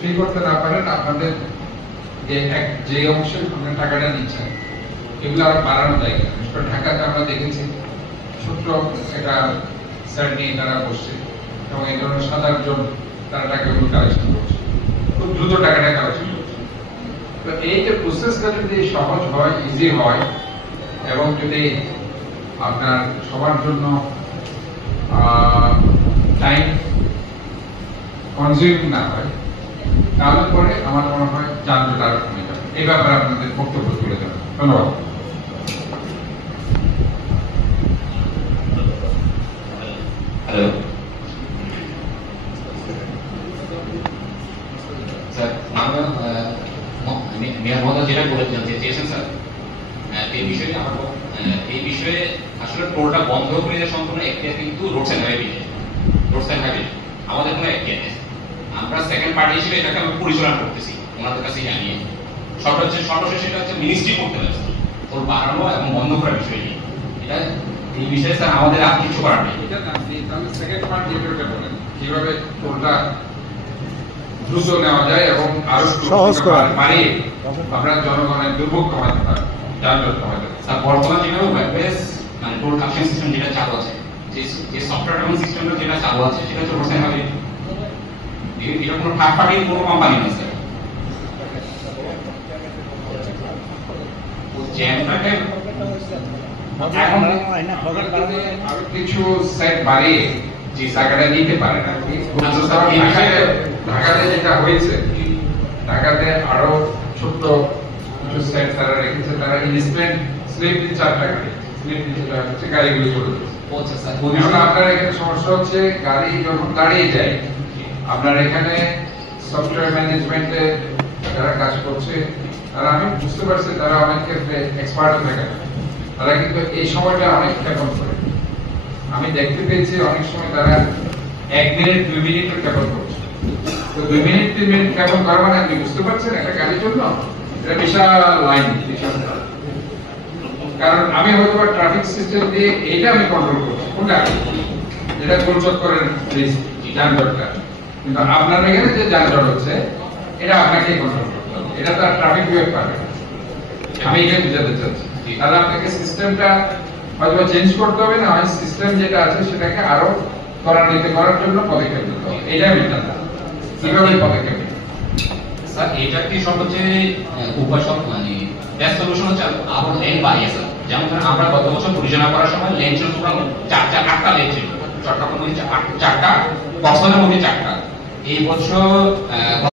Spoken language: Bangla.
ফি করতে না পারেন আপনাদের যে অংশে আপনার টাকাটা নিচ্ছেন এগুলো আরো বাড়ানো যায়। ঢাকাতে আমরা দেখেছি ছোট্ট একটা স্যার নিয়ে তারা বসছে এবং এই ধরনের ৭-৮ জন তারা টাকাগুলো কালেকশন করছে, খুব দ্রুত টাকাটা কালেকশন করছে। তো এই যে প্রসেসটা যদি সহজ হয়, ইজি হয় এবং যদি আপনার সবার জন্য টাইম কনজিউম না হয় তাহলে পরে আমার মনে হয় যানজট আরো কমে যাবে। এই ব্যাপারে আপনাদের বক্তব্য তুলে দেবেন। ধন্যবাদ। হ্যালো স্যার, মেয়র মহোদয় যেটা জানতে চেয়েছেন স্যার, এই বিষয়ে আসলে টোলটা বন্ধ করে দেওয়া সম্পূর্ণ এখতিয়ার কিন্তু রোডস এন্ড হাইওয়ে আমাদের কোনো এখতিয়ার নেই। আমরা সেকেন্ড পার্টি হিসেবে এটাকে আমরা পরিচালনা করতেছি ওনাদের কাছে জানিয়ে। সর্বশেষ এটা হচ্ছে মিনিস্ট্রি করতে পারছে টোল বাড়ানো এবং বন্ধ করার বিষয় নিয়ে। এটা এই বিষয়ে স্যার আমাদের আর কিছু করার নেই। এটা না, তাহলে সেকেন্ড পার্ট যেটা বলেন কিভাবে টোলটা দ্রুত নেওয়া যায় এবং আরো সহজ বাড়িয়ে আমরা জনগণের দুর্ভোগ কমাতে পারি, যানজট কমাতে পারি। স্যার, বর্তমান যেভাবে ওয়েব বেস মানে টোল কালেকশন সিস্টেম যেটা চালু আছে, যে সফটওয়্যার এবং সিস্টেমটা যেটা চালু আছে সেটা হচ্ছে রোডস এন্ড হাইওয়ে। এটা কোনো থার্ড পার্টির কোনো কোম্পানি নেই স্যার। এখন আরো কিছু সেট বাড়িয়ে যে জায়গাটা নিতে পারে না। ঢাকাতে যেটা হয়েছে, ঢাকাতে আরো ছোট্ট কিছু সেট তারা রেখেছে, তারা ইনস্ট্যান্ট স্লিপ দিয়ে 4 টাকা স্লিপ দিয়ে হচ্ছে গাড়িগুলো চলে যাচ্ছে। আপনার এখানে সমস্যা হচ্ছে গাড়ি যখন দাঁড়িয়ে যায়, আপনার এখানে সফটওয়্যার ম্যানেজমেন্টে যারা কাজ করছে তারা, আমি বুঝতে পারছি তারা অনেক ক্ষেত্রে এক্সপার্ট থাকে না, তারা কিন্তু এই সময়টা অনেক ক্ষেপণ করে। আমি দেখতে পেয়েছি অনেক সময় তারা 1 মিনিট 2 মিনিট ক্ষেপণ করছে। তো 2 মিনিট 3 মিনিট ক্ষেপণ করা মানে আপনি বুঝতে পারছেন একটা গাড়ির জন্য এটা বিশাল লাইন, কারণ আমি হয়তো ট্রাফিক সিস্টেম দিয়ে এইটা আমি কন্ট্রোল করছি কোনটা যেটা গোলচক করেন যানজটটা, কিন্তু আপনার এখানে যে যানজট হচ্ছে এটা আপনাকে কন্ট্রোল করতে হবে, এটা তো ট্রাফিক বিভাগ পারবে না। আমি এটা বুঝাতে চাচ্ছি। তাহলে আপনাকে সিস্টেমটা হয়তো চেঞ্জ করতে হবে, না হয় সিস্টেম যেটা আছে সেটাকে আরো ত্বরান্বিত করার জন্য পদক্ষেপ নিতে হবে। এটা বিধান কিভাবে পদক্ষেপ নিতে স্যার, এটা কি সবচেয়ে উপাসক মানে বেস্ট সলিউশন হচ্ছে আবার লেন বাড়িয়ে স্যার। যেমন আমরা গত বছর পরিচালনা করার সময় লেন ছিল পুরো 8টা লেন ছিল, চট্টগ্রামের মধ্যে 4টা, কক্সবাজারের মধ্যে 4টা। এই বছর